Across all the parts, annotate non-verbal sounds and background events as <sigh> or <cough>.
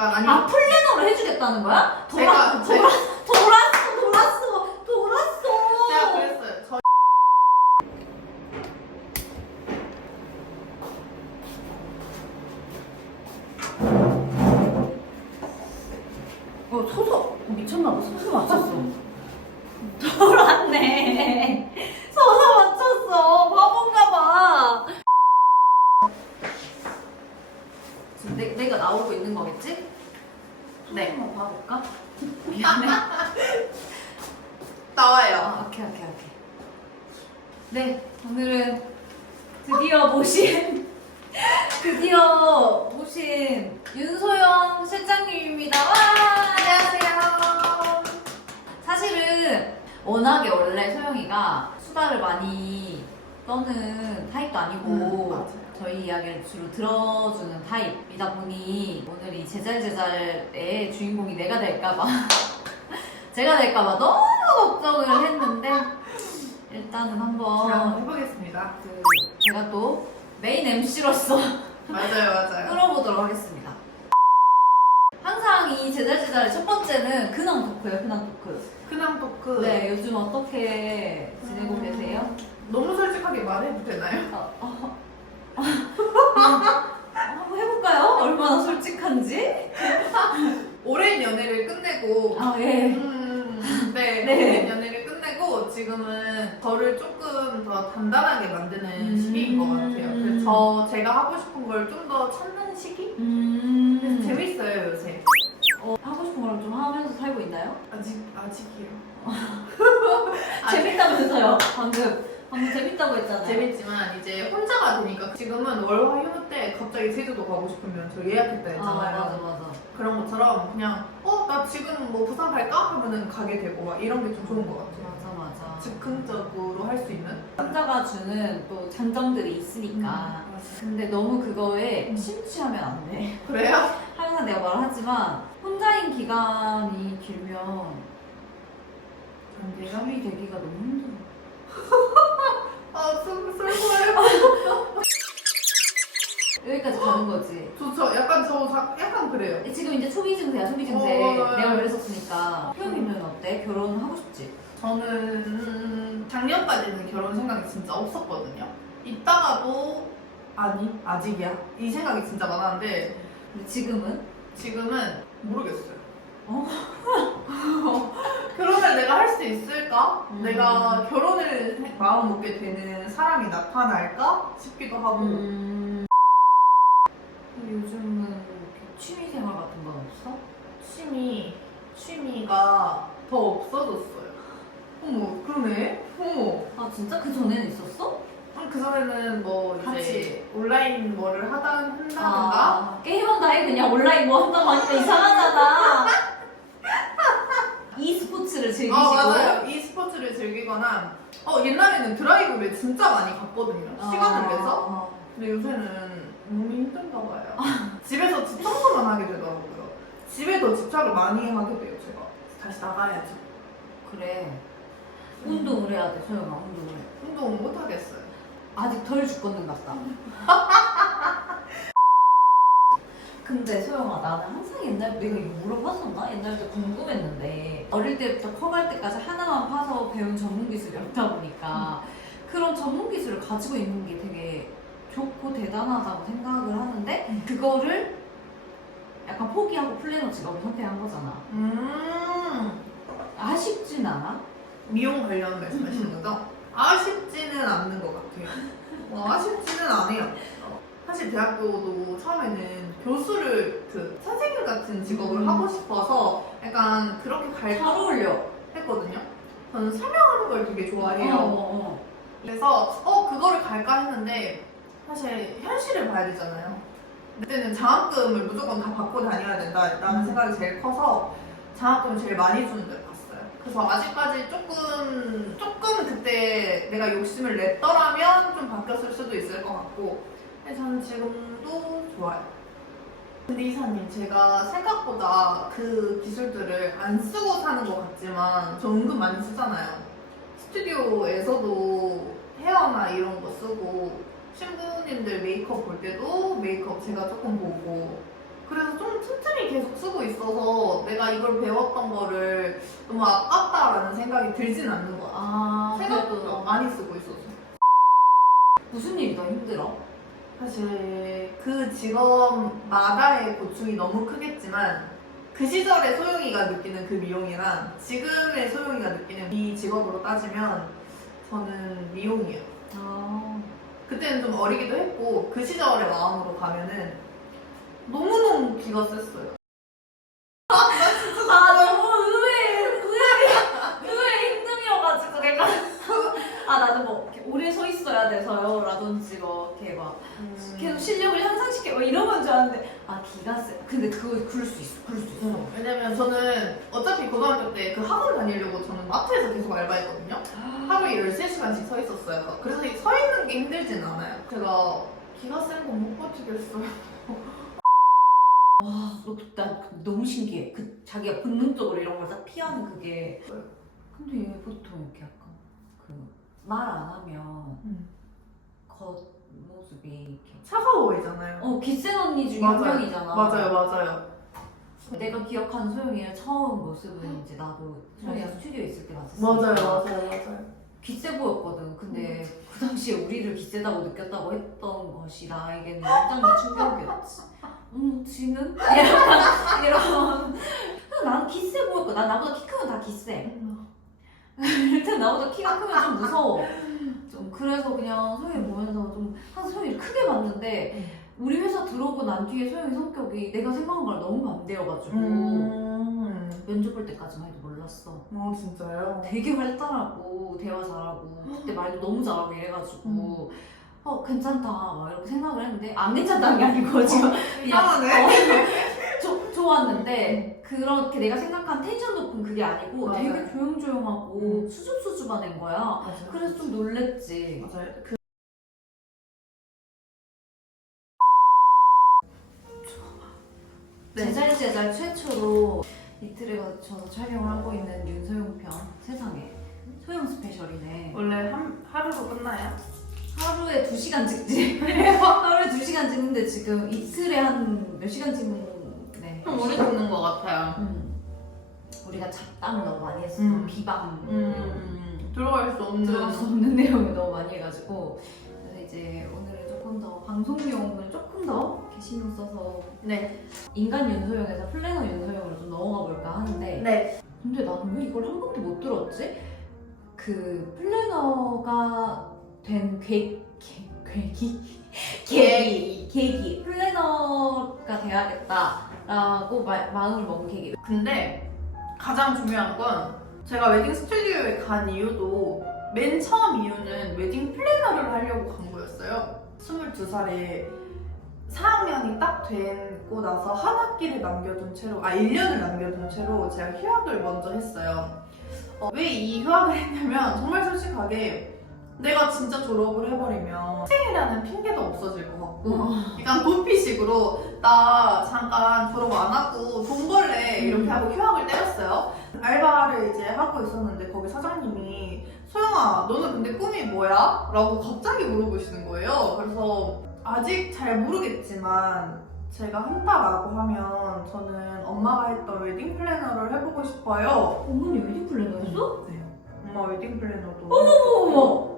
약간 아니 아 플래너로 해주겠다는 거야? 제가 제가 돌았어 돌았어 돌았어. 제가 그랬어요. 저 어 서서 미쳤나 봐 서서 맞췄어. 돌았네. 서서 맞췄어. 바본가 봐. 지금 내, 내가 나오고 있는 거겠지? 네. 한번 봐볼까? 미안해. 나와요. 아, 오케이 오케이 오케이. 네, 오늘은 드디어 모신 드디어 모신 윤소영 실장님입니다. 와! 안녕하세요. 사실은 워낙에 원래 소영이가 수다를 많이 떠는 타입도 아니고 음, 맞아요. 저희 이야기를 주로 들어주는 타입이다 보니 오늘 이 제잘제잘의 주인공이 내가 될까봐 <laughs> 제가 될까봐 너무 걱정을 했는데 일단은 제가 한번 한번 해보겠습니다. 그 제가 또 메인 MC로서 <laughs> 맞아요, 맞아요. 끌어보도록 하겠습니다. 항상 이 제잘제잘의 첫 번째는 근황 토크예요, 근황 토크. 근황 토크. 네, 요즘 어떻게 지내고 음. 계세요? 너무 솔직하게 말해도 되나요? 어, 어, 어. 한번 해볼까요? 얼마나 솔직한지? 오랜 연애를 끝내고 아, 예. 음, 네, 네. 오랜 연애를 끝내고 지금은 저를 조금 더 단단하게 만드는 음. 시기인 것 같아요. 그래서 저 제가 하고 싶은 걸 좀 더 찾는 시기? 그래서 음. 재밌어요 요새. 어, 하고 싶은 걸좀 하면서 살고 있나요? 아직 아직이요. <laughs> 재밌다면서요? 방금. 방금 재밌다고 했잖아요. 재밌지만 이제 혼자가 되니까 지금은 월화 휴무 때 갑자기 제주도 가고 싶으면 저 예약했다 아, 했잖아요. 맞아, 맞아. 그런 것처럼 그냥 어 나 지금 뭐 부산 갈까 하면은 가게 되고 막 이런 게 좀 좋은 것 같아요. 맞아, 맞아. 즉흥적으로 할 수 있는. 혼자가 주는 또 장점들이 있으니까. 음, 근데 너무 그거에 음. 심취하면 안 돼. 그래요? <laughs> 항상 내가 말하지만 혼자인 기간이 길면 둘이 되기가 너무 힘들어. <laughs> 아 슬- 슬퍼요. <laughs> 여기까지 가는 거지. 저 저 약간 저 자- 약간 그래요. 지금 이제 초기 증세야, 초기 증세. 어, 어, 어. 내가 그랬었으니까. 효연이는 어때? 결혼하고 싶지? 저는 음, 작년까지는 결혼 생각이 진짜 없었거든요. 있다가도 아니 아직이야 이 생각이 진짜 많았는데 근데 지금은? 지금은 모르겠어요. 어? <laughs> 결혼을 내가 할 수 있을까? 음. 내가 결혼을 해- 마음 먹게 되는 사람이 나타날까 싶기도 하고 음... 근데 요즘은 이렇게 취미 생활 같은 건 없어? 취미 취미가 더 없어졌어요. <laughs> 어머 그러네. 어머 아 진짜? 그 전에는 있었어? 그 전에는 뭐 이제 같이. 온라인 뭐를 하다 한다든가 아, 게임한다 해 그냥 온라인 뭐 한다고 하니까 이상하잖아. <laughs> e스포츠를 즐기시고 아 맞아요. 이 스포츠를 즐기거나 어 옛날에는 드라이브를 진짜 많이 갔거든요. 아. 시간을 내서. 근데 요새는 몸이 힘든가 봐요. 집에서 집 청소만 하게 되더라고요. 집에 더 집착을 많이 하게 돼요, 제가. 다시 나가야지. 그래. 운동을 해야 돼, 소영아, 운동을. 운동 못 하겠어요. 아직 덜 죽겠는 같다. <laughs> 근데 소영아, 나는 항상 옛날 내가 이거 물어봤었나? 옛날부터 궁금했는데 어릴 때부터 커갈 때까지 하나만 파서 배운 전문 기술이 없다 보니까 그런 전문 기술을 가지고 있는 게 되게 좋고 대단하다고 생각을 하는데 음. 그거를 약간 포기하고 플래너 직업을 선택한 거잖아. 음. 아쉽진 않아? 미용 관련 말씀하시는 거죠? 아쉽 지는 않는 것 같아요. 어, 아쉽지는 않아요. 어, 사실 대학교도 처음에는 교수를 그 선생님 같은 직업을 음. 하고 싶어서 약간 그렇게 잘 갈까 어울려. 했거든요. 저는 설명하는 걸 되게 좋아해요. 어, 어. 그래서 어 그거를 갈까 했는데 사실 현실을 봐야 되잖아요. 그때는 장학금을 무조건 다 받고 다녀야 된다라는 음. 생각이 제일 커서 장학금을 제일 많이 주는 갔어요. 그래서 아직까지 조금 조금 그때 내가 욕심을 냈더라면 좀 바뀌었을 수도 있을 것 같고 근데 저는 지금도 좋아요. 근데 이사님 제가 생각보다 그 기술들을 안 쓰고 사는 것 같지만 저 은근 많이 쓰잖아요. 스튜디오에서도 헤어나 이런 거 쓰고 신부님들 메이크업 볼 때도 메이크업 제가 조금 보고 그래서 좀 틈틈이 계속 쓰고 있어서 내가 이걸 배웠던 거를 너무 아깝다라는 생각이 들진 않는 것 같아. 아 생각보다 그래도 많이 쓰고 있어서. 무슨 일이 더 힘들어? 사실 그 직업마다의 고충이 너무 크겠지만 그 시절에 소영이가 느끼는 그 미용이랑 지금의 소영이가 느끼는 이 직업으로 따지면 저는 미용이에요. 아 그때는 좀 어리기도 했고 그 시절의 마음으로 가면은 너무너무 기가 셌어요. <laughs> 아 너무 의외 의외 의외 힘듦이어가지고 내가 <laughs> 아 나는 뭐 이렇게 오래 서 있어야 돼서요 라든지 뭐 이렇게 막 계속 실력을 향상시켜 뭐 이러면 줄 알았는데 아 기가 세 근데 그거 그럴 수 있어 그럴 수 있어 음, 왜냐면 저는 어차피 고등학교 때 그 학원 다니려고 저는 마트에서 계속 알바했거든요. 하루에 13시간씩 서 있었어요. 그래서 이서 있는 게 힘들진 않아요. 제가 기가 센 건 못 버티겠어요. 너, 나 너무 신기해 그 자기가 본능적으로 이런 걸딱 피하는 그게 근데 얘 보통 이렇게 약간 그 말 안 하면 음. 겉모습이 이렇게 차가워 보이잖아요. 어 기센 언니 중에 한 맞아요. 명이잖아 맞아요, 맞아요. 내가 기억하는 소영이의 처음 모습은 이제 나도 소영이가 맞아요. 스튜디오에 있을 때 봤었어. 맞아요, 맞아요. 기세 보였거든. 근데 그 당시에 우리를 기세다고 느꼈다고 했던 것이 나에게는 굉장히 충격이었지. 음, 지는? <laughs> 이런, 이런. 난 기세 보였고, 난 나보다 키 크면 다 기세. 일단 나보다 키가 크면 좀 무서워. 좀 그래서 그냥 소영이 보면서 좀 항상 소영이를 크게 봤는데 우리 회사 들어오고 난 뒤에 소영이 성격이 내가 생각한 거랑 너무 반대여가지고 음. 면접 볼 때까지만 해도 몰랐어. 어, 진짜요? 되게 활달하고 대화 잘하고 그때 말도 너무 잘하고 이래가지고 어 괜찮다 막 이렇게 생각을 했는데 안 괜찮다는 게 아니고 지금 그냥 이상하네. 어, 조, 좋았는데 그렇게 내가 생각한 텐션 높은 그게 아니고 맞아요. 되게 조용조용하고 음. 수줍수줍한 애인 거야 맞아요. 그래서 좀 놀랬지 맞아요. 그 네. 제잘제잘 최초로 이틀에 걸쳐서 촬영을 하고 있는 윤소영 편 세상에 소영 스페셜이네 원래 한 하루로 끝나요? 하루에 두 시간 찍지. <laughs> 하루에 두 시간 찍는데 지금 이틀에 한 몇 시간 찍는데. 좀 오래 듣는 것 같아요. 음. 우리가 잡담을 너무 많이 했어. 음. 비방. 음, 들어갈 수 없는. 들어갈 수 없는 내용을 너무 많이 해가지고. 그래서 이제 오늘은 조금 더 방송용을 조금 더 이렇게 신경 써서 네. 인간 윤소영에서 플래너 윤소영으로 좀 넘어가 볼까 하는데. 네. 근데 나는 왜 이걸 한 번도 못 들었지? 그 플래너가 된 계기, 계기? 계기, 계기. 플래너가 돼야겠다라고 마, 마음을 먹은 계기. 근데 가장 중요한 건 제가 웨딩 스튜디오에 간 이유도 맨 처음 이유는 웨딩 플래너를 하려고 간 거였어요. 22살에 4학년이 딱 되고 나서 한 학기를 남겨둔 채로, 아, 1년을 남겨둔 채로 제가 휴학을 먼저 했어요. 어, 왜이 휴학을 했냐면 정말 솔직하게 내가 진짜 졸업을 해버리면 학생이라는 핑계도 없어질 것 같고 약간 도피식으로 나 잠깐 졸업 안 하고 돈 벌래 이렇게 음. 하고 휴학을 때렸어요. 알바를 이제 하고 있었는데 거기 사장님이 소영아 너는 근데 꿈이 뭐야? 라고 갑자기 물어보시는 거예요. 그래서 아직 잘 모르겠지만 제가 한다라고 하면 저는 엄마가 했던 웨딩 플래너를 해보고 싶어요. 어머니 웨딩 플래너였어? 네. 엄마 웨딩 플래너도. 어머!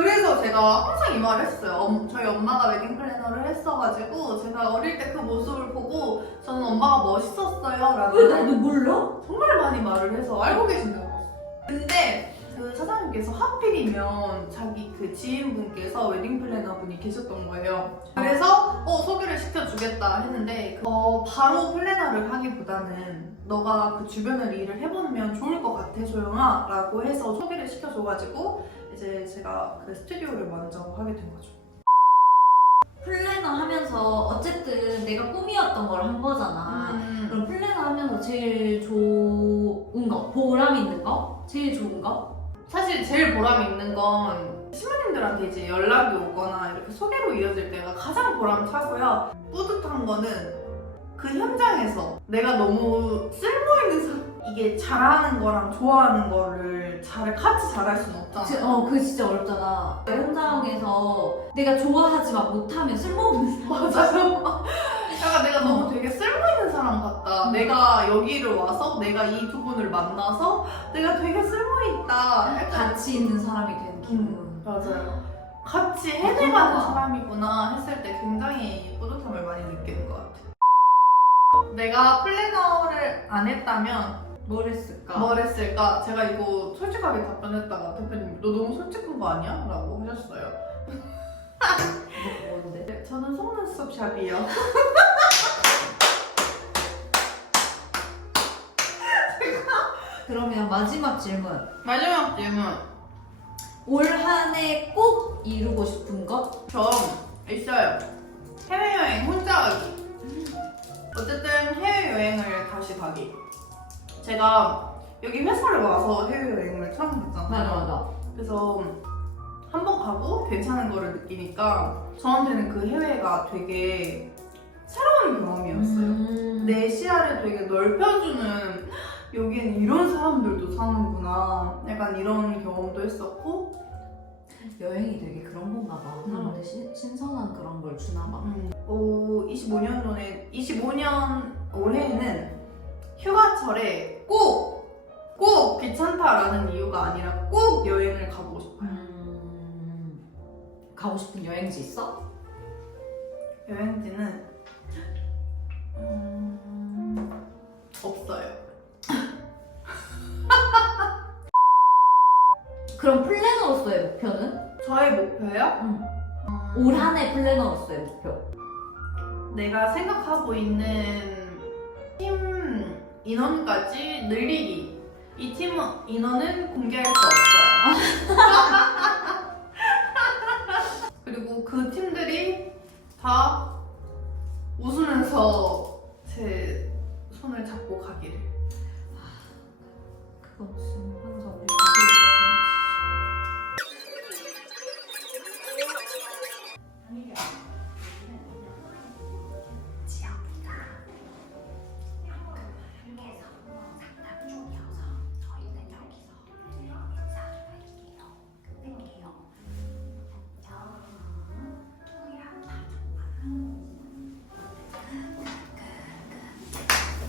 그래서 제가 항상 이 말을 했어요. 엄- 저희 엄마가 웨딩 플래너를 했어가지고 제가 어릴 때 그 모습을 보고 저는 엄마가 멋있었어요. 라고 왜 나도 몰라? 정말 많이 말을 해서 알고 계신다고 했어요. 근데 그 사장님께서 하필이면 자기 그 지인분께서 웨딩 플래너 분이 계셨던 거예요. 그래서 어 소개를 시켜주겠다 했는데 어 바로 플래너를 하기보다는 너가 그 주변을 일을 해보면 좋을 것 같아 소영아 라고 해서 소개를 시켜줘가지고 이제 제가 그 스튜디오를 먼저 하게 된 거죠. 플래너 하면서 어쨌든 내가 꿈이었던 걸 한 거잖아. 음. 그럼 플래너 하면서 제일 좋은 거, 보람 있는 거? 제일 좋은 거? 사실 제일 보람 있는 건 신부님들한테 이제 연락이 오거나 이렇게 소개로 이어질 때가 가장 보람 차고요. 뿌듯한 거는 그 현장에서 내가 너무 쓸모 있는 사 이게 잘하는 거랑 좋아하는 거를 잘 같이 잘할 수는 그, 없잖아. 어, 그게 진짜 어렵잖아. 현장에서 내가 좋아하지만 못하면 쓸모없는 맞아요. 약간 내가 너무 되게 쓸모 거야. 내가 여기를 와서 내가 이 두 분을 만나서 내가 되게 쓸모있다. 약간 같이 있는 사람이 된 기분. 맞아요. 같이 해내가는. 사람이구나 했을 때 굉장히 뿌듯함을 많이 느끼는 것 같아요. 내가 플래너를 안 했다면 뭘 했을까? 뭘 했을까? 제가 이거 솔직하게 답변했다가 대표님 너 너무 솔직한 거 아니야? 라고 하셨어요. 뭐, 뭔데? 네, 저는 속눈썹 샵이요. <laughs> 그러면 마지막 질문. 마지막 질문. 올 한 해 꼭 이루고 싶은 것? 저 있어요. 해외여행 혼자 가기. 어쨌든 해외여행을 다시 가기. 제가 여기 회사를 와서 해외여행을 처음 갔잖아요. 그래서 한 번 가고 괜찮은 거를 느끼니까 저한테는 그 해외가 되게 새로운 경험이었어요. 음. 내 시야를 되게 넓혀주는 여기는 이런 사람들도 사는구나. 약간 이런 경험도 했었고 여행이 되게 그런 건가 봐. 음. 사람한테 신, 신선한 그런 걸 주나 봐. 오, 25년 전에 25년 올해는 휴가철에 꼭 꼭 귀찮다라는 이유가 아니라 꼭 여행을 가보고 싶어요. 음. 가고 싶은 여행지 있어? 여행지는 음, 없어요. <laughs> 그럼 플래너로서의 목표는? 저의 목표요? 음. 음, 올한 해 플래너로서의 목표. 내가 생각하고 있는 팀 인원까지 늘리기. 이 팀 인원은 공개할 수 없어요. <laughs> 그리고 그 팀들이 다 웃으면서 제 손을 잡고 가기를. 그거 무슨